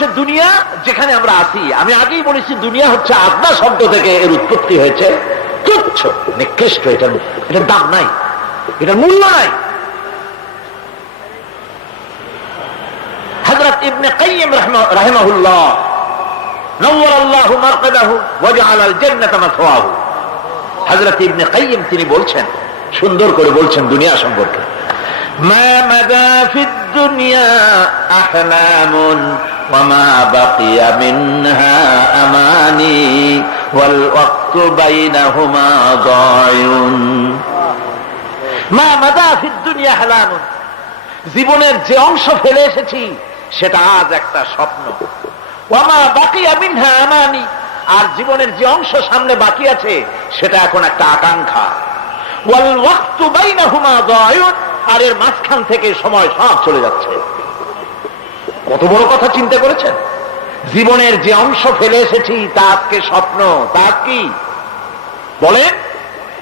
হচ্ছে দুনিয়া যেখানে আমরা আছি। আমি আগেই বলেছি, দুনিয়া হচ্ছে আদনা শব্দ থেকে এর উৎপত্তি হয়েছে। তুচ্ছ, নিকৃষ্ট এটার এটার দাম নাই। এটার মূল্য নাই। হযরত ইবনে রাহমা- রাহিমাহুল্লাহ তিনি বলছেন, সুন্দর করে বলছেন দুনিয়া সম্পর্কে। জীবনের যে অংশ ফেলে এসেছি, সেটা আজ একটা স্বপ্ন। ওয়ামা বাকি মিনহা আমানি। আর জীবনের যে অংশ সামনে বাকি আছে, সেটা এখন একটা আকাঙ্ক্ষা। আর এর মাঝখান থেকে সময় সব চলে যাচ্ছে। কত বড় কথা চিন্তা করেছেন? জীবনের যে অংশ ফেলে এসেছি, তা আজকে স্বপ্ন, তা কি? বলেন,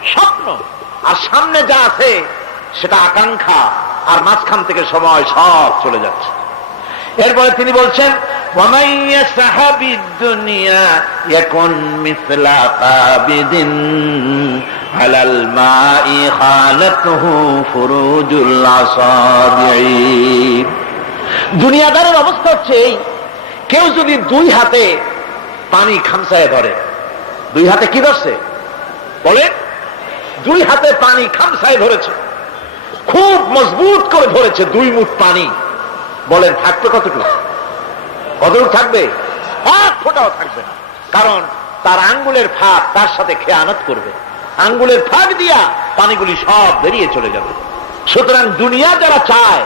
স্বপ্ন। আর সামনে যা আছে, সেটা আকাঙ্ক্ষা, আর মাঝখান থেকে সময় সব চলে যাচ্ছে। এরপরে তিনি বলছেন وَمَن يَسْحَبِ الدُّنْيَا يَكُنْ مِثْلَ قَابِضٍ عَلَى الْمَاءِ خَالَتْهُ فُرُوجُ الْأَصَابِعِ দুনিয়াদারের অবস্থা হচ্ছে এই কেউ যদি দুই হাতে পানি খামসায় ধরে দুই হাতে কি ধরছে বলেন দুই হাতে পানি খামসায় ধরেছে খুব মজবুত করে ধরেছে দুই মুঠ পানি বলেন থাকবে কতটুকু কতটুকু থাকবে, এক ফোটাও থাকবে না। কারণ তার আঙ্গুলের ফাঁক তার সাথে খেয়ানত করবে। আঙ্গুলের ফাঁক দিয়া পানিগুলি সব বেরিয়ে চলে যাবে। সুতরাং দুনিয়া যারা চায়,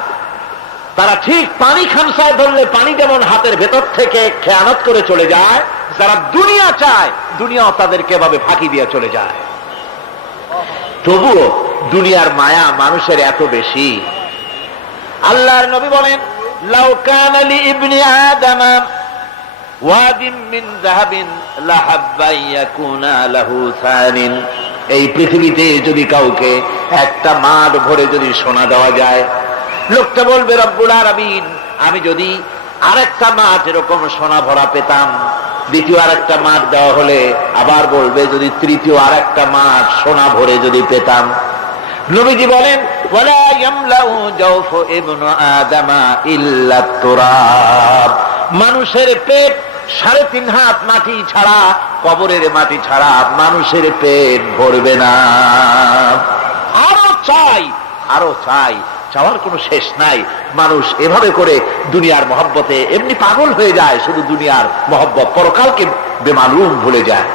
তারা ঠিক পানি খামসায় ধরলে পানি যেমন হাতের ভেতর থেকে খেয়ানত করে চলে যায়, যারা দুনিয়া চায়, দুনিয়াও তাদেরকে এভাবে ফাঁকি দিয়ে চলে যায়। তবুও দুনিয়ার মায়া মানুষের এত বেশি। আল্লাহর নবী বলেন এই পৃথিবীতে যদি কাউকে একটা মাঠ ভরে যদি সোনা দেওয়া যায়, লোকটা বলবে, রব্বুল আলামিন, আমি যদি আরেকটা মাঠ এরকম সোনা ভরা পেতাম, দ্বিতীয় আরেকটা মাঠ দেওয়া হলে আবার বলবে, যদি তৃতীয় আরেকটা মাঠ সোনা ভরে যদি পেতাম নবীজি বলেন মানুষের পেট সাড়ে তিন হাত মাটি ছাড়া, কবরের মাটি ছাড়া মানুষের পেট ভরবে না। আরও চাই আরও চাই, চাওয়ার কোনো শেষ নাই। মানুষ এভাবে করে দুনিয়ার মহব্বতে এমনি পাগল হয়ে যায়, শুধু দুনিয়ার মহব্বত। পরকালকে বেমালুম ভুলে যায়।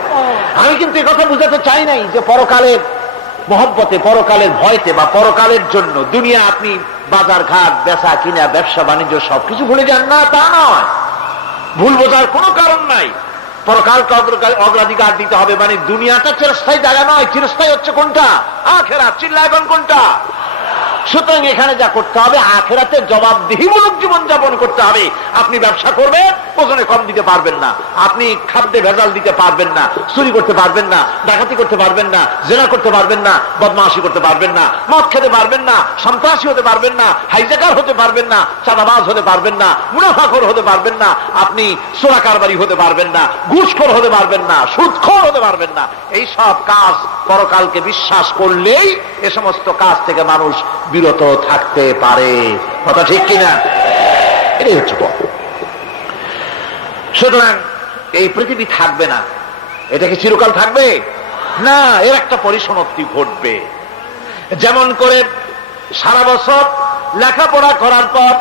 আমি কিন্তু কথা বুঝাতে চাই নাই যে পরকালের মহব্বতে, পরকালের ভয়তে বা পরকালের জন্য দুনিয়া আপনি বাজার ঘাট, বেচা কিনা, ব্যবসা বাণিজ্য সবকিছু ভুলে যান। না, তা নয়। ভুল বোঝার কোনো কারণ নাই। পরকালকে অগ্রাধিকার দিতে হবে মানে দুনিয়াটা চিরস্থায়ী জায়গা নয়। চিরস্থায়ী হচ্ছে কোনটা? আখেরা চিল্লা এখন কোনটা? সুতরাং এখানে যা করতে হবে আখেরাতে জবাবদিহিমূলক জীবন যাপন করতে হবে আপনি ব্যবসা করবেন ওজনে কম দিতে পারবেন না আপনি খাদ্যে ভেজাল দিতে পারবেন না চুরি করতে পারবেন না ডাকাতি করতে পারবেন না জেনা করতে পারবেন না বদমাশি করতে পারবেন না মদ খেতে পারবেন না সন্ত্রাসী হতে পারবেন না হাইজাকার হতে পারবেন না চাঁদাবাজ হতে পারবেন না মুনাফাখোর হতে পারবেন না আপনি সোনা কারবারি হতে পারবেন না ঘুষখোর হতে পারবেন না সুদখোর হতে পারবেন না এই সব কাজ পরকালকে বিশ্বাস করলেই এ সমস্ত কাজ থেকে মানুষ বিরত থাকতে পারে। কথা ঠিক কিনা? এটাই হচ্ছে পথ। সুতরাং এই পৃথিবী থাকবে না। এটা কি চিরকাল থাকবে? না, এর একটা পরিসমাপ্তি ঘটবে। যেমন করে সারা বছর লেখাপড়া করার পর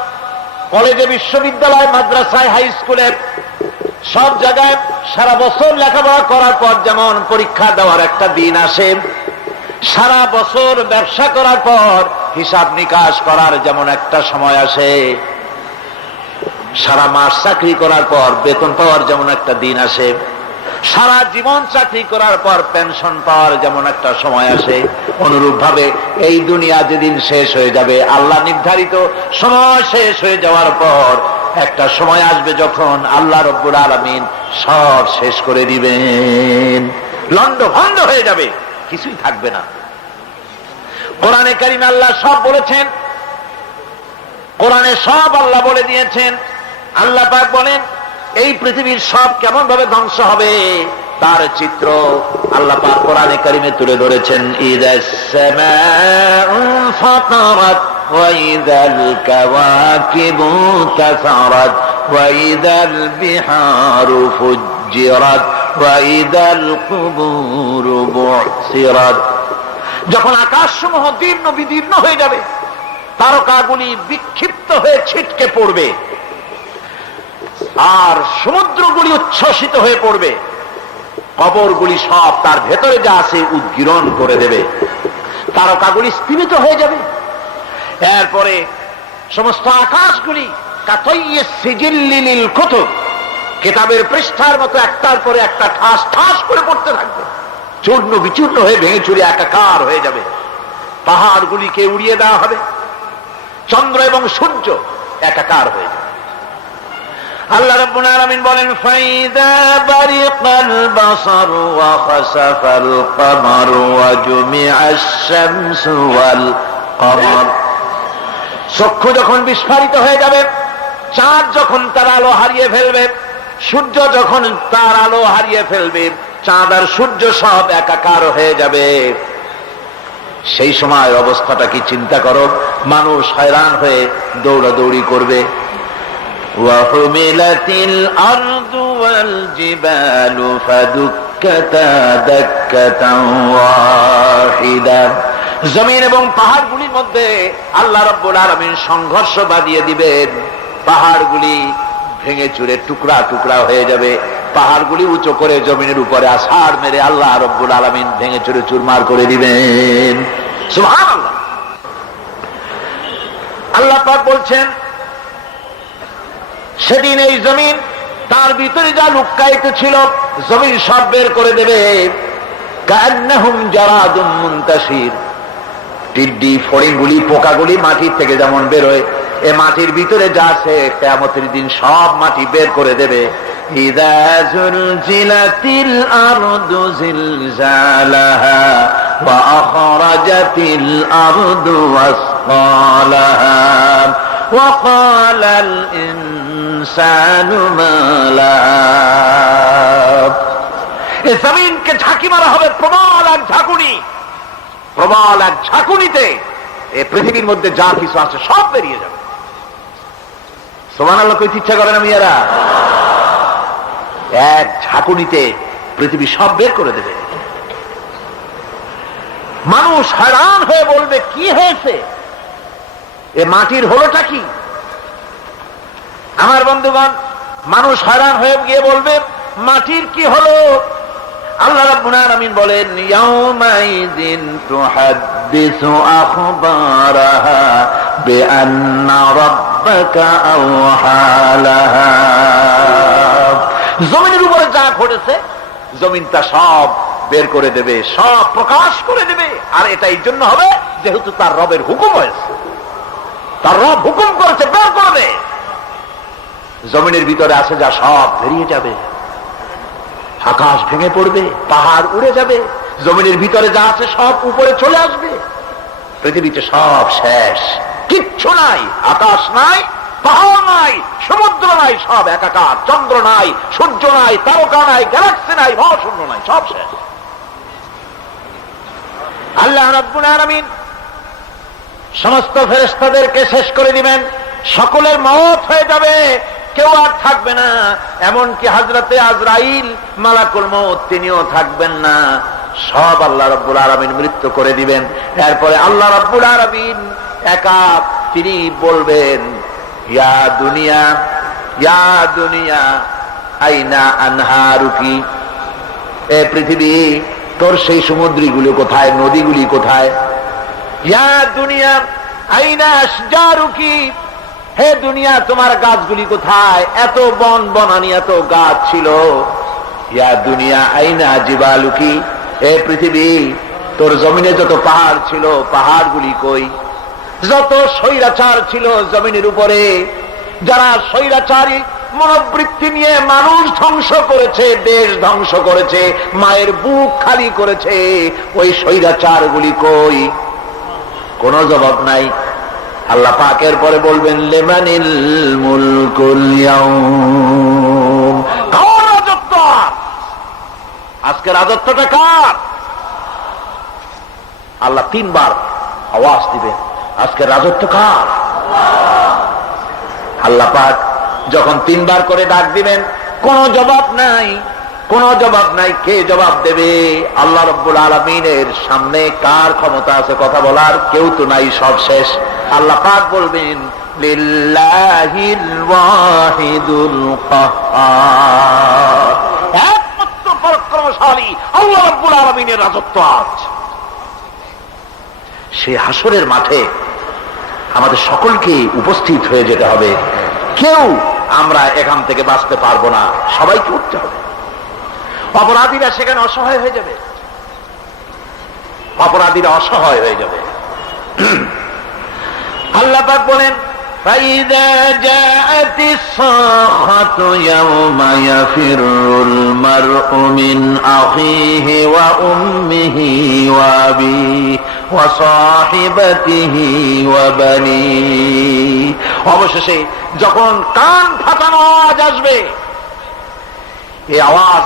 কলেজে বিশ্ববিদ্যালয়, মাদ্রাসায়, হাই স্কুলে সব জায়গায় সারা বছর লেখাপড়া করার পর যেমন পরীক্ষা দেওয়ার একটা দিন আসে, সারা বছর ব্যবসা করার পর হিসাব নিকাশ করার যেমন একটা সময় আসে, সারা মাস চাকরি করার পর বেতন পাওয়ার যেমন একটা দিন আসে, সারা জীবন চাকরি করার পর পেনশন পাওয়ার যেমন একটা সময় আসে অনুরূপ ভাবে এই দুনিয়া যেদিন শেষ হয়ে যাবে, আল্লাহ নির্ধারিত সময় শেষ হয়ে যাওয়ার পর একটা সময় আসবে যখন আল্লাহ রব্বুর আলমিন সব শেষ করে দিবেন। লন্ড ভন্ড হয়ে যাবে, কিছুই থাকবে না। কোরআনে কারিম আল্লাহ সব বলেছেন কোরআনে সব আল্লাহ বলে দিয়েছেন আল্লাহ পাক বলেন এই পৃথিবীর সব কেমন ভাবে ধ্বংস হবে তার চিত্র আল্লাহ পাক কোরআনে কারিমে তুলে ধরেছেন ইদাস সামাউ ফাতারাত وإذا الكواكب انتثرت وإذا البحار فجرت وإذا القبور بعثرت যখন আকাশসমূহ দীর্ণ বিদীর্ণ হয়ে যাবে, তারকাগুলি বিক্ষিপ্ত হয়ে ছিটকে পড়বে, আর সমুদ্রগুলি উচ্ছ্বসিত হয়ে পড়বে, কবরগুলি সব তার ভেতরে যা আছে উদ্গীরণ করে দেবে, তারকাগুলি স্থিমিত হয়ে যাবে। এরপরে সমস্ত আকাশগুলি কেতাবের পৃষ্ঠার মতো একটার পরে একটা ঠাস ঠাস করে পড়তে থাকবে। চূর্ণ বিচূর্ণ হয়ে ভেঙে চুরে একাকার হয়ে যাবে। পাহাড়গুলিকে উড়িয়ে দেওয়া হবে। চন্দ্র এবং সূর্য একাকার হয়ে যাবে। আল্লাহ রাব্বুল আলামিন বলেন বারিকাল বাসার ওয়া খাসাফাল কমার ওয়া শামসু ওয়াল কমার। চক্ষু যখন বিস্ফারিত হয়ে যাবে, চাঁদ যখন তার আলো হারিয়ে ফেলবে, সূর্য যখন তার আলো হারিয়ে ফেলবে চাঁদ আর সূর্য সব একাকার হয়ে যাবে। সেই সময় অবস্থাটা কি চিন্তা করো? মানুষ হয়রান হয়ে দৌড়াদৌড়ি করবে। জমিন এবং পাহাড় গুলির মধ্যে আল্লাহ রব্বুল আলমীর সংঘর্ষ বাঁধিয়ে দিবেন। পাহাড় গুলি ভেঙে চুরে টুকরা টুকরা হয়ে যাবে। পাহাড়গুলি উঁচু করে জমিনের উপরে আষাঢ় মেরে আল্লাহ রব্বুল আলমিন ভেঙে চুরে চুরমার করে দিবেন। আল্লাহ পাক বলছেন, সেদিন এই জমিন তার ভিতরে যা লুক্কায়িত ছিল, জমিন সব বের করে দেবে। টিড্ডি ফড়িংগুলি, পোকাগুলি মাটির থেকে যেমন বেরোয়, এ মাটির ভিতরে যা আছে, কেয়ামতের দিন সব মাটি বের করে দেবে। ইদা জুলজিলাতিল আরদু জিলজালাহা ওয়া আখরাজাতিল আরদু আসqalaha وقال الإنسان ما لها এ জমিনকে ঝাঁকি মারা হবে প্রবল এক ঝাঁকুনি প্রবল এক ঝাঁকুনিতে এ পৃথিবীর মধ্যে যা কিছু আছে সব বেরিয়ে যাবে সমান আল্লাহ কইতে ইচ্ছা করে না মেয়েরা এক ঝাঁকুনিতে পৃথিবী সব বের করে দেবে। মানুষ হয়রান হয়ে বলবে, কি হয়েছে? এ মাটির হলোটা কি? আমার বন্ধুগণ, মানুষ হয়রান হয়ে গিয়ে বলবে, মাটির কি হলো? আল্লাহ রাব্বুল আলামিন বলেন ইয়াউমাইদিন তুহাদ্দিসু আখবারাহা জমিনের উপরে যা ঘটেছে, জমিন তা সব বের করে দেবে, সব প্রকাশ করে দেবে। আর এটা এই জন্য হবে, যেহেতু তার রবের হুকুম হয়েছে। তার রব হুকুম করেছে, বের করবে। জমিনের ভিতরে আছে যা সব বেরিয়ে যাবে। আকাশ ভেঙে পড়বে, পাহাড় উড়ে যাবে। জমিনের ভিতরে যা আছে সব উপরে চলে আসবে। পৃথিবীতে সব শেষ। কিচ্ছু নাই, আকাশ নাই পাহাড় নাই, সমুদ্র নাই, সব একাকার। চন্দ্র নাই, সূর্য নাই, তারকা নাই গ্যালাক্সি নাই, মহাশূন্য নাই, সব শেষ। আল্লাহ রাব্বুল সমস্ত ফেরেস্তাদেরকে শেষ করে দিবেন। সকলের মত হয়ে যাবে, কেউ আর থাকবে না। এমনকি হাজরাতে আজরাইল, মালাকুল মত তিনিও থাকবেন না। সব আল্লাহ রব্বুল আলমিন মৃত্যু করে দিবেন। এরপরে আল্লাহ রব্বুল আলমিন একা তিনি বলবেন ইয়া দুনিয়া ইয়া দুনিয়া, আইনা আনহারুকি। এ পৃথিবী, তোর সেই সমুদ্রীগুলো কোথায়, নদীগুলি কোথায়? ইয়া দুনিয়া, আইনা আশজারুকি। হে দুনিয়া, তোমার গাছগুলি কোথায়? এত বন বনানি, এত গাছ ছিল। ইয়া দুনিয়া, আইনা জিবালুকি। হে পৃথিবী, তোর জমিনে যত পাহাড় ছিল, পাহাড়গুলি কই? যত স্বৈরাচার ছিল জমিনের উপরে, যারা স্বৈরাচারী, মনোবৃত্তি নিয়ে মানুষ ধ্বংস করেছে, দেশ ধ্বংস করেছে, মায়ের বুক খালি করেছে, ওই স্বৈরাচার গুলি কই? কোন জবাব নাই। আল্লাহ পাকের পরে বলবেন, লেমানিল মুলকুল রাজত্ব? আজকে রাজত্বটা কার? আল্লাহ তিনবার আওয়াজ দিবেন। আজকে রাজত্ব কার? আল্লাহ পাক যখন তিনবার করে ডাক দিবেন, কোন জবাব নাই, কোন জবাব নাই, কে জবাব দেবে? আল্লাহ রব্বুল আলমিনের সামনে কার ক্ষমতা আছে কথা বলার কেউ তো নাই, সব শেষ। আল্লাহ পাক বলবেন একমাত্র পরাক্রমশালী আল্লাহ রব্বুল আলমিনের রাজত্ব আজ। সে হাসরের মাঠে আমাদের সকলকে উপস্থিত হয়ে যেতে হবে কেউ আমরা এখান থেকে বাঁচতে পারবো না সবাইকে উঠতে হবে অপরাধীরা সেখানে অসহায় হয়ে যাবে অপরাধীরা অসহায় হয়ে যাবে আল্লাহ পাক বলেন فإذا جاءت الصاخة يوم يفر المرء من أخيه وأمه وأبيه وصاحبته وبنيه অবশেষে যখন কান ফাটানো আওয়াজ আসবে, এই আওয়াজ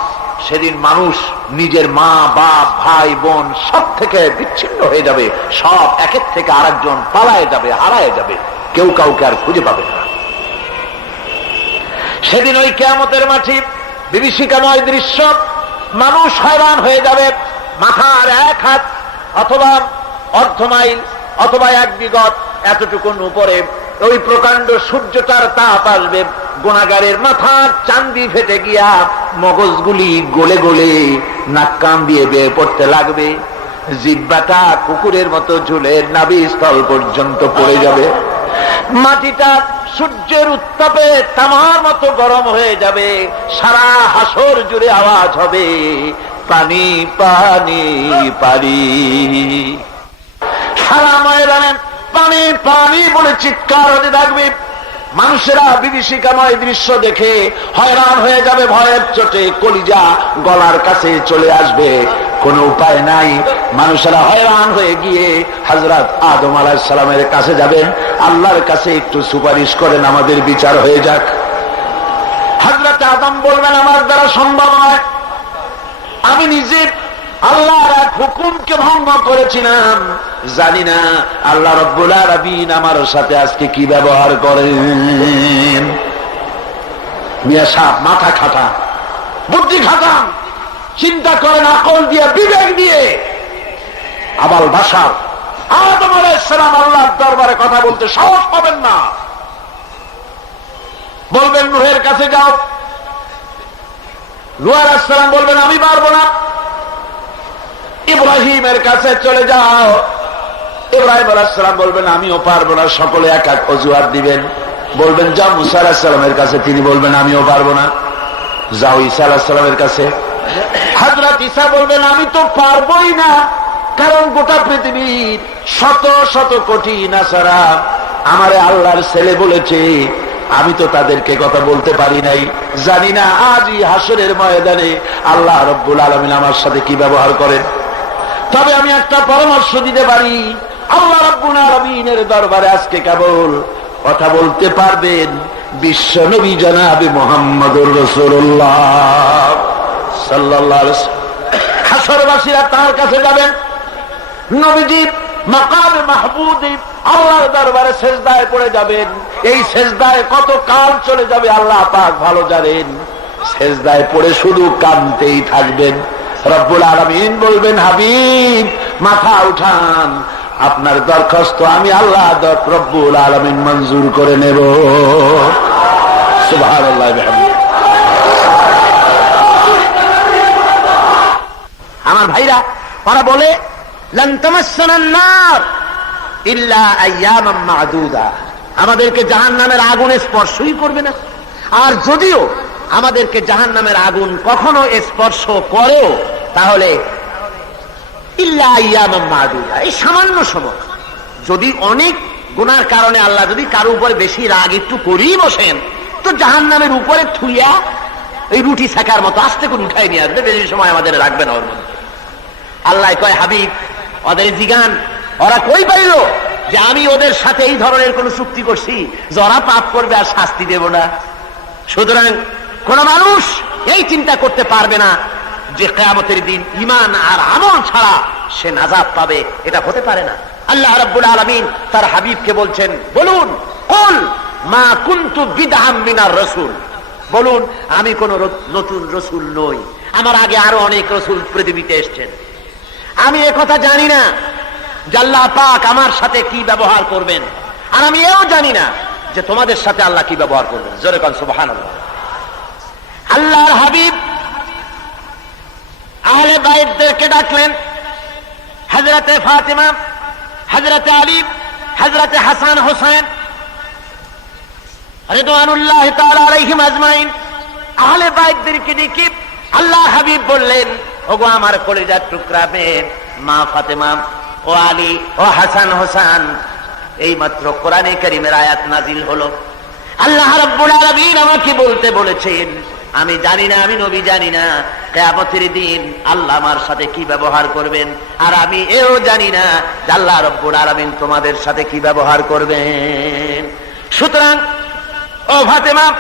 সেদিন মানুষ নিজের মা, বাপ, ভাই, বোন সব থেকে বিচ্ছিন্ন হয়ে যাবে। সব একের থেকে আরেকজন পালায় যাবে, হারায় যাবে। কেউ কাউকে আর খুঁজে পাবে না। সেদিন ওই কেয়ামতের মাঠে বিভীষিকাময় দৃশ্য, মানুষ হয়রান হয়ে যাবে, মাথার এক হাত অথবা অর্ধ মাইল অথবা এক বিগত এতটুকুন উপরে। ওই প্রকাণ্ড সূর্যটার তাপ আসবে গোনাগারের মাথার চান্দি ফেটে গিয়া মগজগুলি গলে গলে নাক কান দিয়ে বেয়ে পড়তে লাগবে। জিব্বাটা কুকুরের মতো ঝুলের নাবি স্থল পর্যন্ত পড়ে যাবে। মাটিটা সূর্যের উত্তাপে তামার মতো গরম হয়ে যাবে। সারা হাসর জুড়ে আওয়াজ হবে, পানি পানি পানি। সারা ময়দানে পানি পানি বলে চিৎকার হতে থাকবে। মানুষেরা বিভীষিকাময় দৃশ্য দেখে হয়রান হয়ে যাবে ভয়ের চোটে, কলিজা গলার কাছে চলে আসবে। কোনো উপায় নাই। মানুষেরা হয়রান হয়ে গিয়ে হজরত আদম আলাহ সালামের কাছে যাবেন। আল্লাহর কাছে একটু সুপারিশ করেন, আমাদের বিচার হয়ে যাক। হজরত আদম বলবেন, আমার দ্বারা সম্ভব নয়। আমি নিজে আল্লাহর এক হুকুমকে ভঙ্গ করেছিলাম। জানি না আল্লাহ রব্বুল আলামিন আমার সাথে আজকে কি ব্যবহার করেন। মিয়া মাথা খাটা, বুদ্ধি খাটান চিন্তা করেন, আকল দিয়ে, বিবেক দিয়ে। আবাল বাসার আদম আলাইসালাম আল্লাহর দরবারে কথা বলতে সাহস পাবেন না। বলবেন, নুহের কাছে যাও। নুয়ার আসসালাম বলবেন, আমি পারব না। ইব্রাহিমের কাছে চলে যাও। ইব্রাহিম আলাহাম বলবেন, আমিও পারব না, সকলে এক এক অজুহাত দিবেন। বলবেন, যাও মুসা আলাহিসাল্লামের কাছে। তিনি বলবেন, আমিও পারব না। যাও ঈসা আলাহিসাল্লামের কাছে। হাজরাত ঈসা বলবেন, আমি তো পারবোই না, কারণ গোটা পৃথিবীর শত শত কোটি নাসারা আমারে আল্লাহর ছেলে বলেছে। আমি তো তাদেরকে কথা বলতে পারি নাই। জানি না আজই হাসরের ময়দানে আল্লাহ রব্বুল আলমিন আমার সাথে কি ব্যবহার করেন। তবে আমি একটা পরামর্শ দিতে পারি। আল্লাহ রব্বুল দরবারে আজকে কেবল কথা বলতে পারবেন বিশ্ব নবী জনাবে মোহাম্মদুর রসুল্লাহ সাল্লাহ হাসরবাসীরা তার কাছে যাবেন। নবীজি মাকামে মাহবুদি আল্লাহর দরবারে শেষদায় পড়ে যাবেন। এই শেষদায় কত কাল চলে যাবে আল্লাহ পাক ভালো জানেন। শেষদায় পড়ে শুধু কানতেই থাকবেন। রব্বুল আলমিন বলবেন, হাবিব, মাথা উঠান। আপনার দরখাস্ত আমি আল্লাহ রব্বুল আলমিন মঞ্জুর করে নেব। আমার ভাইরা, ওরা বলে আমাদেরকে জাহান নামের আগুনে স্পর্শই করবে না। আর যদিও আমাদেরকে জাহান নামের আগুন কখনো স্পর্শ করেও, তাহলে এই সামান্য সময়। যদি অনেক গুনার কারণে আল্লাহ যদি কারও উপরে বেশি রাগ একটু করেই বসেন, তো জাহান নামের উপরে থুইয়া এই রুটি ছাকার মতো আস্তে করে উঠাই নিয়ে আসবে, বেশি সময় আমাদের রাখবে না ওর মধ্যে। আল্লাহ কয়, হাবিব, ওদের জিগান, ওরা কই পাইল যে আমি ওদের সাথে এই ধরনের কোন চুক্তি করছি? যে ওরা পাপ করবে আর শাস্তি দেব না। সুতরাং কোন মানুষ এই চিন্তা করতে পারবে না যে কেয়ামতের দিন ইমান আর আমল ছাড়া সে নাজাদ পাবে। এটা হতে পারে না। আল্লাহ রাব্বুল আলামিন তার হাবিবকে বলছেন, বলুন, কুল মা কুনতু বিদআম মিনার রাসূল। বলুন, আমি কোন নতুন রসুল নই। আমার আগে আরও অনেক রসুল পৃথিবীতে এসছেন। আমি কথা জানি না আল্লাহ পাক আমার সাথে কি ব্যবহার করবেন। আর আমি এও জানি না যে তোমাদের সাথে আল্লাহ কি ব্যবহার করবেন। জোরে কান সুবহানাল্লাহ। আল্লাহর হাবিব আহলে বাইতদেরকে ডাকলেন। হযরতে ফাতিমা, হযরতে আলী, হযরতে হাসান হোসেন রেদওয়ানুল্লাহ তাআলা আলাইহিম আজমাইন। আহলে বাইতদেরকে ডেকে আল্লাহ হাবিব বললেন, ওগো আমার কলিজার টুকরা মেয়ে মা ফাতেমা ও আলী ও হাসান হোসান এই মাত্র কোরআনে কারিমের আয়াত নাজিল হলো। আল্লাহ রাব্বুল আলামিন আমাকে বলতে বলেছেন আমি জানি না, আমি নবী জানি না। কেয়ামতের দিন আল্লাহ আমার সাথে কি ব্যবহার করবেন? আর আমি এও জানি না আল্লাহ রব্বুল আলামিন তোমাদের সাথে কি ব্যবহার করবেন। সুতরাং, ও ফাতেমা,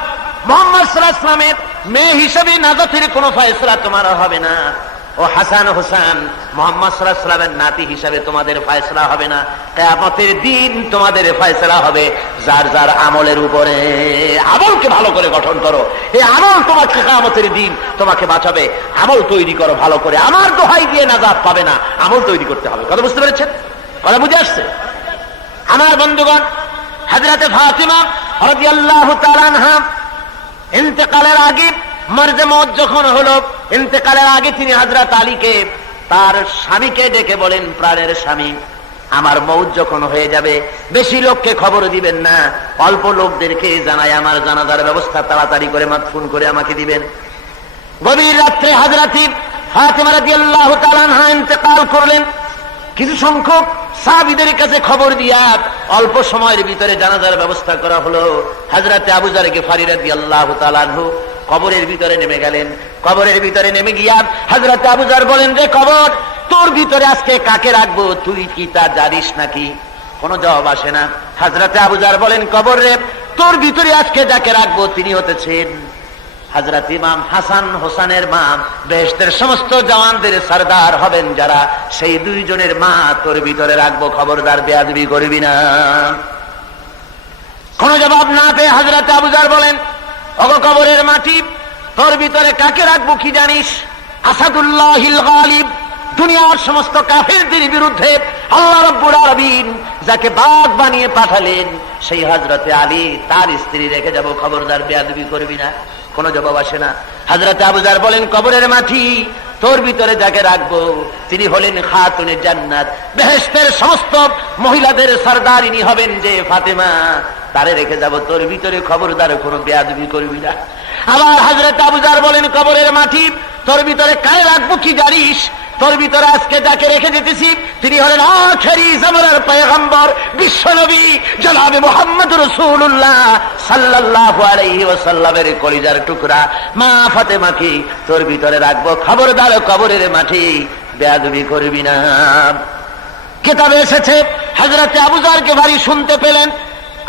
মোহাম্মদ সাল্লামের মেয়ে হিসেবে নাজাতের কোনো ফয়সলা তোমার হবে না। ও হাসান হোসেন, মোহাম্মদ সাল্লামের নাতি হিসাবে তোমাদের ফয়সলা হবে না। কেয়ামতের দিন তোমাদের ফয়সলা হবে, যার যার আমলের উপরে। আমলকে ভালো করে গঠন করো। এই আমল তোমাকে কেয়ামতের দিন তোমাকে বাঁচাবে। আমল তৈরি করো ভালো করে। আমার দোহাই দিয়ে নাজাদ পাবে না। আমল তৈরি করতে হবে। কথা বুঝতে পেরেছেন? কথা বুঝে আসছে? আমার বন্ধুগণ হজরতে ফাতিমা রাদিয়াল্লাহু তাআলা আনহা ইন্তেকালের আগে মর্জে মত যখন হলো ইন্তেকালের আগে তিনি হযরত আলীকে তার স্বামীকে ডেকে বলেন, প্রাণের স্বামী, আমার মৌত যখন হয়ে যাবে, বেশি লোককে খবর দিবেন না। অল্প লোকদেরকে জানাই আমার জানাজার ব্যবস্থা তাড়াতাড়ি করে মাত ফোন করে আমাকে দিবেন। গভীর রাত্রে হাজরাতি করলেন। কিছু সংখ্যক সাহাবিদের কাছে খবর দিয়া অল্প সময়ের ভিতরে জানাজার ব্যবস্থা করা হলো। হাজরাতে আবুজারকে ফারিরা দিয়ে আল্লাহ তালানহু কবরের ভিতরে নেমে গেলেন। কবরের ভিতরে নেমে গিয়া হাজরাতে আবুজার বলেন যে কবর, তোর ভিতরে আজকে কাকে রাখব? তুই কি তা জানিস নাকি? কোনো জবাব আসে না। হাজরাতে আবুজার বলেন, কবর রে, তোর ভিতরে আজকে যাকে রাখব তিনি হতেছেন। হাজরত ইমাম হাসান হোসানের মা, বেহেশতের সমস্ত জওয়ানদের সরদার হবেন যারা, সেই দুইজনের মা তোর ভিতরে রাখব। খবরদার, বেয়াদবি করবি না। কোন জবাব না পেয়ে হাজরত আবুজার বলেন অগ কবরের মাটি, তোর ভিতরে কাকে রাখব কি জানিস? আসাদুল্লাহ গালিব, দুনিয়ার সমস্ত কাফেরদের বিরুদ্ধে আল্লাহ রব্বুল আলামিন যাকে বাঘ বানিয়ে পাঠালেন, সেই হজরতে আলী তার স্ত্রী রেখে যাব, খবরদার বেয়াদবি করবি না, কোনো জবাব আসে না। হজরতে আবুজার বলেন, কবরের মাটি, তোর ভিতরে যাকে রাখব? তিনি হলেন খাতুনে জান্নাত। বেহেস্তের সমস্ত মহিলাদের সর্দারিনী হবেন যে ফাতেমা। তারে রেখে যাব, তোর ভিতরে খবরদার কোনো বেয়াদবি করবি না। আবার হজরত আবুজার বলেন, কবরের মাটি, তোর ভিতরে কারে রাখব কি জানিস? তোর ভিতরে আজকে যাকে রেখে যেতেছি, তিনি হলেন আখেরি জামানার পয়গম্বর বিশ্বনবী জনাবে মোহাম্মদ রসুল্লাহ সাল্লাল্লাহু আলাইহি কলিজার টুকরা। মা ফাতেমাকে তোর ভিতরে রাখব, খবরদার কবরের মাঠে বেয়াদবি করবি না। কেতাবে এসেছে হজরতে আবুজারকে ভারী শুনতে পেলেন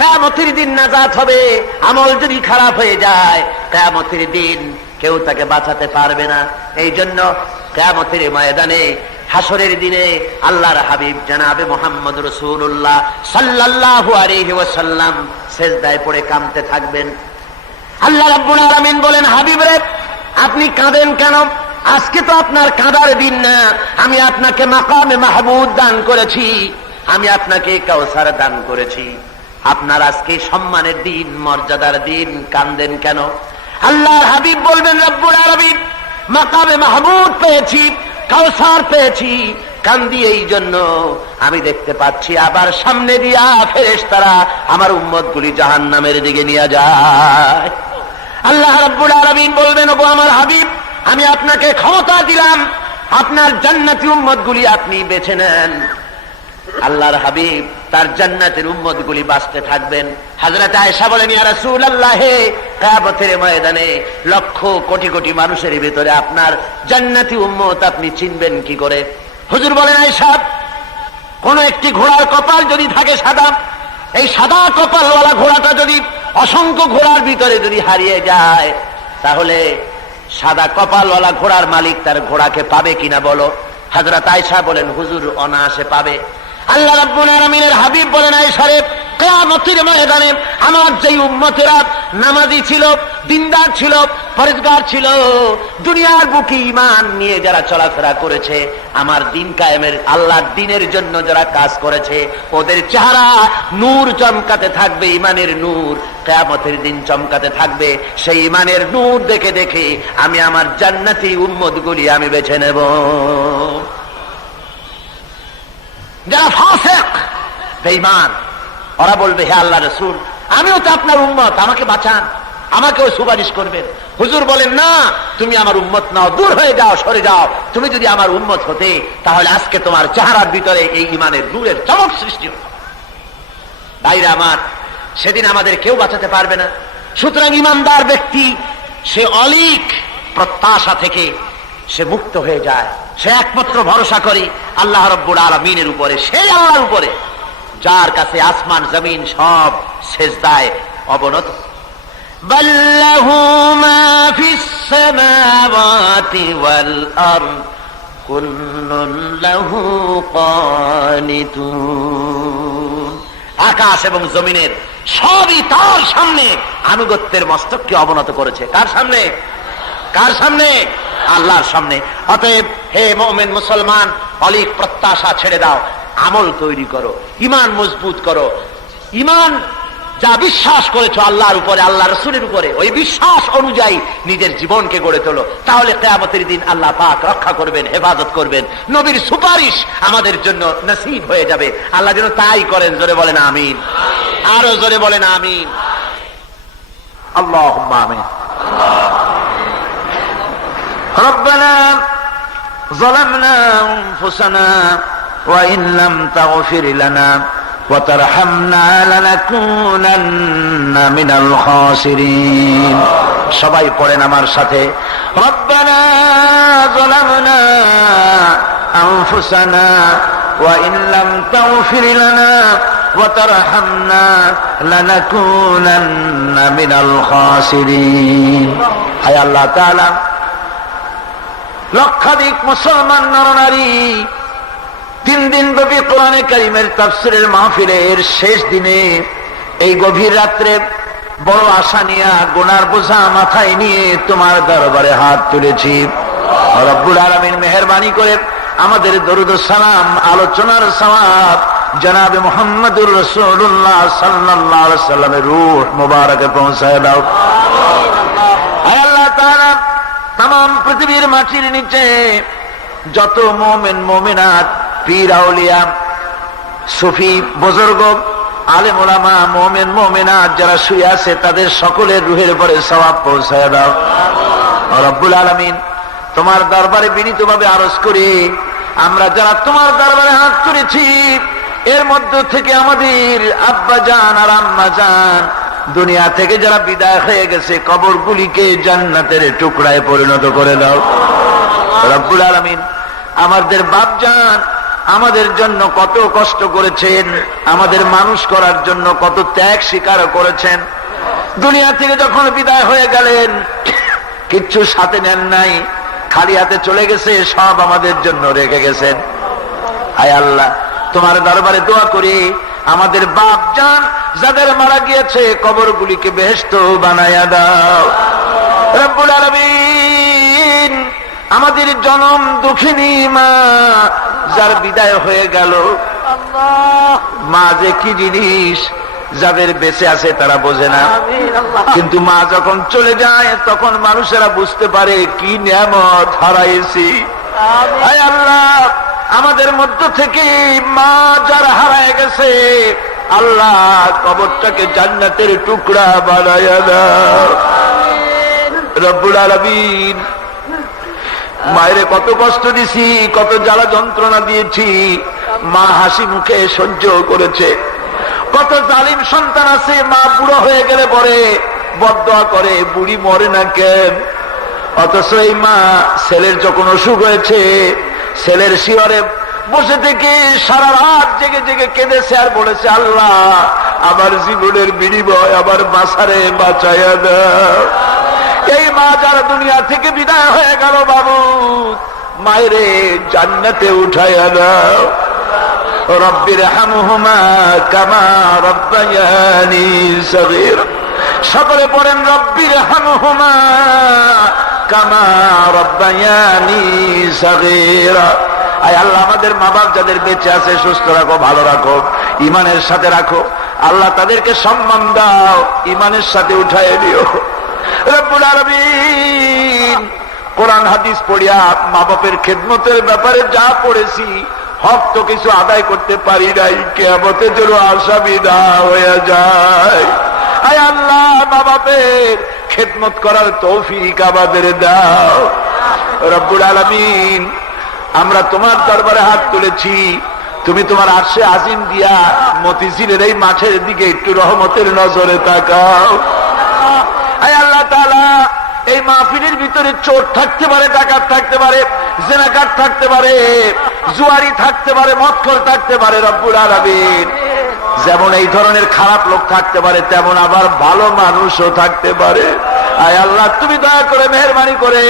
কায়ামতের দিন নাজাত হবে, আমল যদি খারাপ হয়ে যায়, কায়ামতের দিন কেউ তাকে বাঁচাতে পারবে না। এই জন্য কেয়ামতের ময়দানে হাসরের দিনে আল্লাহর হাবিব জানাবে মোহাম্মদ রসুল্লাহ সাল্লাল্লাহু আলাইহি ওয়াসাল্লাম সেজদায় পড়ে কামতে থাকবেন। আল্লাহ রাব্বুল আলামিন বলেন, হাবিব রে, আপনি কাঁদেন কেন? আজকে তো আপনার কাঁদার দিন না। আমি আপনাকে মাকামে মাহবুদ দান করেছি। আমি আপনাকে কাউসার দান করেছি। আপনার আজকে সম্মানের দিন, মর্যাদার দিন, কান্দেন কেন? আল্লাহর হাবিব বলবেন, রব্বুল আলামিন, মাকামে মাহমুদ পেয়েছি, কাউসার পেয়েছি, কান্দি এই জন্য। আমি দেখতে পাচ্ছি, আবার সামনে দিয়া ফেরেশ তারা আমার উম্মত গুলি জাহান নামের দিকে নিয়ে যায়। আল্লাহ রাব্বুল আলামিন বলবেন, ওগো আমার হাবিব, আমি আপনাকে ক্ষমতা দিলাম, আপনার জান্নাতি উম্মত গুলি আপনি বেছে নেন। আল্লাহর হাবিব তার জান্নাতের উম্মত গুলি বাঁচতে থাকবেন। হাজরত আয়েশা বলেন ময়দানে লক্ষ কোটি কোটি মানুষের ভিতরে আপনার জান্নাতি উম্মত আপনি চিনবেন কি করে? হুজুর বলেন, আয়েশা, কোন একটি ঘোড়ার কপাল যদি থাকে সাদা, এই সাদা কপালওয়ালা ঘোড়াটা যদি অসংখ্য ঘোড়ার ভিতরে যদি হারিয়ে যায়, তাহলে সাদা কপালওয়ালা ঘোড়ার মালিক তার ঘোড়াকে পাবে কিনা বলো? হাজরা আয়সা বলেন, হুজুর অনায়াসে পাবে। আল্লাহ রাব্বুল আলামিনের হাবিব বলেন আয়েশারে কিয়ামতের ময়দানে আমার যেই উম্মতেরা নামাজি ছিল, দিনদার ছিল, পরেজগার ছিল, দুনিয়ার বুকে ইমান নিয়ে যারা চলাফেরা করেছে, আমার দিন কায়েমের, আল্লাহর দিনের জন্য যারা কাজ করেছে, ওদের চেহারা নূর চমকাতে থাকবে ইমানের নূর, কেয়ামতের দিন চমকাতে থাকবে। সেই ইমানের নূর দেখে দেখে আমি আমার জান্নাতি উম্মত গুলি আমি বেছে নেব। যারা ফাসেক, বেঈমান, ওরা বলবে, হে আল্লাহ রসুল, আমিও তো আপনার উম্মত, আমাকে বাঁচান, আমাকেও সুপারিশ করবেন। হুজুর বলেন, না, তুমি আমার উম্মত নাও, দূর হয়ে যাও, সরে যাও। তুমি যদি আমার উম্মত হতে, তাহলে আজকে তোমার চেহারার ভিতরে এই ইমানের দূরের চমক সৃষ্টি হতো ভাইরা আমার, সেদিন আমাদের কেউ বাঁচাতে পারবে না। সুতরাং ইমানদার ব্যক্তি, সে অলিক প্রত্যাশা থেকে সে মুক্ত হয়ে যায়। সে একমাত্র ভরসা করে আল্লাহ রব্বুর আলমিনের উপরে সেই আল্লাহর উপরে যার কাছে আসমান জমিন সব শেষদায় অবনত بل له ما في السماوات والأرض كل له قانتون আকাশ এবং জমিনের সবই তার সামনে আনুগত্যের মস্তককে অবনত করেছে কার সামনে কার সামনে? আল্লাহর সামনে। অতএব, হে মোমেন মুসলমান, অলিক প্রত্যাশা ছেড়ে দাও। আমল তৈরি করো। ইমান মজবুত করো। ইমান যা বিশ্বাস করেছ আল্লাহর উপরে আল্লাহ রসুলের উপরে, ওই বিশ্বাস অনুযায়ী নিজের জীবনকে গড়ে তোলো। তাহলে কেয়ামতের দিন আল্লাহ পাক রক্ষা করবেন, হেফাজত করবেন। নবীর সুপারিশ আমাদের জন্য নসিব হয়ে যাবে। আল্লাহ যেন তাই করেন, জোরে বলেন আমিন। আরও জোরে বলেন আমিন। আল্লাহ আমিন। ربنا ظلمنا أنفسنا وإن لم تغفر لنا وترحمنا لنكونن من الخاسرين সবাই পড়েন আমার সাথে ربنا ظلمنا أنفسنا وإن لم تغفر لنا وترحمنا لنكونن من الخاسرين হায় আল্লাহ তাআলা লক্ষাধিক মুসলমান নরনারী। তিন দিন ব্যাপী কোরআনে কারিমের তাফসিরের মাহফিলের শেষ দিনে এই গভীর রাত্রে বড় আশা নিয়ে, গোনার বোঝা মাথায় নিয়ে তোমার দরবারে হাত তুলেছি। রব্বুল আলমিন মেহরবানি করে আমাদের দরুদ সালাম, আলোচনার সওয়াব জনাবে মোহাম্মদুর রসুল্লাহ সাল্লাহ সাল্লামের রূহ মুবারকে পৌঁছায় দাও। তাম পৃথিবীর মাটির নিচে যত মোমেন, মোমেনাত, পীর, আউলিয়া, সুফি, বুজুর্গ, আলেম ওলামা মোমেন, মোমেনাত যারা শুয়ে আছে, তাদের সকলের রুহের উপরে সওয়াব পৌঁছায় দাও। রব্বুল আলামিন তোমার দরবারে বিনীতভাবে আরজ করি, আমরা যারা তোমার দরবারে হাত তুলেছি, এর মধ্য থেকে আমাদের আব্বা জান আর আম্মা জান দুনিয়া থেকে যারা বিদায় হয়ে গেছে, কবরগুলিকে জান্নাতের টুকরায় পরিণত করে দাও। রব্বুল আলমিন, আমাদের বাপ জান আমাদের জন্য কত কষ্ট করেছেন, আমাদের মানুষ করার জন্য কত ত্যাগ স্বীকার করেছেন। দুনিয়া থেকে যখন বিদায় হয়ে গেলেন, কিচ্ছু সাথে নেন নাই, খালি হাতে চলে গেছে, সব আমাদের জন্য রেখে গেছেন। হায় আল্লাহ, তোমার দরবারে দোয়া করি, আমাদের বাপ জান যাদের মারা গিয়েছে কবরগুলিকে বেহেস্ত বানায়া দাও। রব্বুল আলামিন আমাদের জনম দুঃখিনী মা যার বিদায় হয়ে গেল। মা যে কি জিনিস যাদের বেঁচে আছে তারা বোঝে না। কিন্তু মা যখন চলে যায় তখন মানুষেরা বুঝতে পারে কি নিয়ামত হারাইছি। আল্লাহ আমাদের মধ্য থেকে মা যারা হারায় গেছে আল্লাহ কবরটাকে জান্নাতের টুকরা বানায় রব্বুল আলমিন, মায়েরে কত কষ্ট দিছি, কত জ্বালা যন্ত্রণা দিয়েছি, মা হাসি মুখে সহ্য করেছে। কত জালিম সন্তান আছে, মা বুড়ো হয়ে গেলে পরে বদয়া করে, বুড়ি মরে না কেন? অথচ এই মা ছেলের যখন অসুখ হয়েছে, ছেলের শিওরে বসে থেকে সারা রাত জেগে জেগে কেঁদেছে আর বলেছে, আল্লাহ, আমার জীবনের বিনিময় আমার বাসারে বাঁচাইয়া দাও। এই মা যারা দুনিয়া থেকে বিদায় হয়ে গেল বাবু, মায়েরে জান্নাতে উঠাইয়া দাও। রব্বির হামহুমা কামা রব্বায়ানি সগীর। সকলে পড়েন রব্বির হামহুমা কামা রব্বায়ানি সগীরা। আয় আল্লাহ, আমাদের মা বাপ যাদের বেঁচে আছে, সুস্থ রাখো, ভালো রাখো, ইমানের সাথে রাখো। আল্লাহ তাদেরকে সম্মান দাও, ইমানের সাথে উঠাই দিও কোরআন, হাদিস পড়িয়া মা বাপের খেদমতের ব্যাপারে যা পড়েছি, হক তো কিছু আদায় করতে পারি নাই কেমতের জন্য আসামি না হয়ে যায়। আয় আল্লাহ, মা বাপের খেদমত করার তৌফিক আমাদের দাও। রব্বুল আলামিন আমরা তোমার দরবারে হাত তুলেছি। তুমি তোমার আশে আজিম দিয়া মতিঝিলের এই মাঠের দিকে একটু রহমতের নজরে তাকাও। আল্লাহ এই মাহফিলের ভিতরে চোর থাকতে পারে, ডাকাত থাকতে পারে, জেনাকার থাকতে পারে, জুয়ারি থাকতে পারে, মৎখর থাকতে পারে, রব্বুল আলামিন। যেমন এই ধরনের খারাপ লোক থাকতে পারে, তেমন আবার ভালো মানুষও থাকতে পারে। আয় আল্লাহ, তুমি দয়া করে, মেহরবানি করে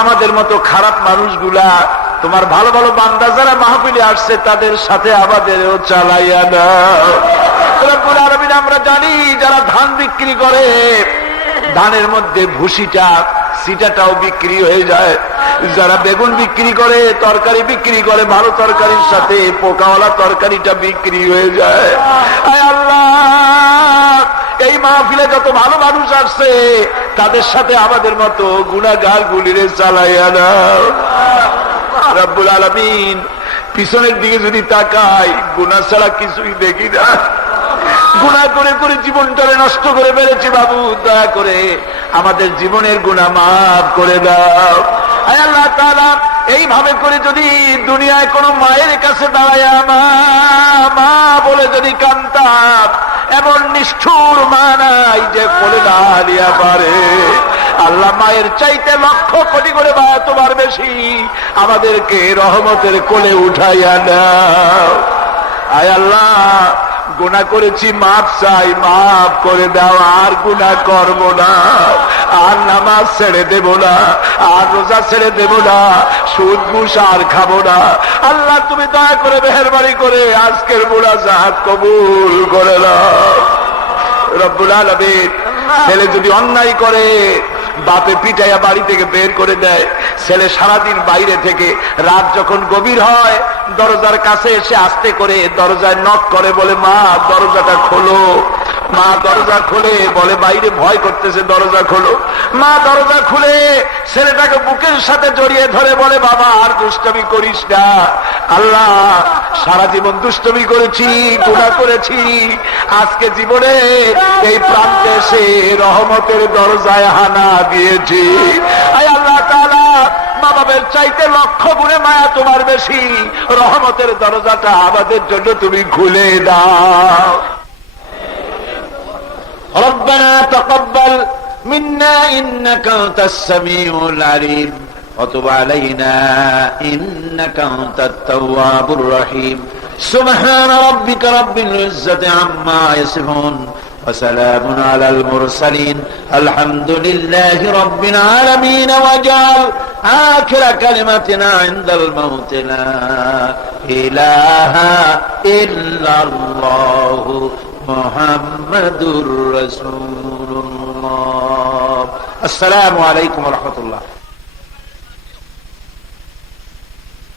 আমাদের মতো খারাপ মানুষগুলা তোমার ভালো ভালো বান্দা যারা মাহফিলে আসছে, তাদের সাথে আমাদেরও চালাইয়া আলামিন, আমরা জানি যারা ধান বিক্রি করে, ধানের মধ্যে ভুসিটা, সিটাটাও বিক্রি হয়ে যায়। যারা বেগুন বিক্রি করে, তরকারি বিক্রি করে, ভালো তরকারির সাথে পোকাওয়ালা তরকারিটা বিক্রি হয়ে যায়। আল্লাহ, এই মাহফিলে যত ভালো মানুষ আসছে, তাদের সাথে আমাদের মতো গুণাগার গুলিরে চালাইয়া দাও। রব্বুল আলমিন, পিছনের দিকে যদি তাকাই গুণা ছাড়া কিছুই দেখি না। গুণা করে করে জীবনটারে নষ্ট করে ফেলেছি বাবু, দয়া করে আমাদের জীবনের গুণা মাফ করে দাও। আল্লাহ তাআলা, এইভাবে করে যদি দুনিয়ায় কোনো মায়ের কাছে দাঁড়ায় মা বলে যদি কান্তাম এমন নিষ্ঠুর মা নাই যে কোলে দাঁড়িয়া পারে। আল্লাহ মায়ের চাইতে লক্ষ কোটি করে বা তোমার বেশি। আমাদেরকে রহমতের কোলে উঠাইয়া দাও আয় আল্লাহ গুণা করেছি মাপ চাই মাফ করে দাও আর গুণা করব না। আর নামাজ ছেড়ে দেব না আর রোজা ছেড়ে দেব না সুদ ঘুষ আর খাব না। আল্লাহ তুমি দয়া করে মেহরবানি করে আজকের বুড়া জাহাজ কবুল করে নাও। রব্বুল আলমিন ছেলে যদি অন্যায় করে বাপে পিটাইয়া বাড়ি থেকে বের করে দেয়। ছেলে সারাদিন বাইরে থেকে, রাত যখন গভীর হয়, দরজার কাছে এসে আসতে করে দরজায় নক করে বলে, মা, দরজাটা খোলো। মা দরজা খুলে বলে, বাইরে ভয় করতেছে, দরজা খোলো। মা দরজা খুলে ছেলেটাকে বুকের সাথে জড়িয়ে ধরে বলে, বাবা, আর দুষ্টমি করিস না। আল্লাহ, সারা জীবন দুষ্টমি করেছি গুণা করেছি। আজকে জীবনে এই প্রান্তে এসে রহমতের দরজায় হানা দিয়েছি। আল্লাহ তাআলা মা বাবের চাইতে লক্ষ গুণে মায়া তোমার বেশি। রহমতের দরজাটা আমাদের জন্য তুমি খুলে দাও। ربنا تقبل منا إنك أنت السميع العليم وتب علينا إنك أنت التواب الرحيم. سبحان ربك رب العزة عما يصفون وسلام على المرسلين. الحمد لله رب العالمين. وجعل آخر كلمتنا عند الموت. لا إله إلا الله. محمد رسول الله السلام عليكم ورحمة الله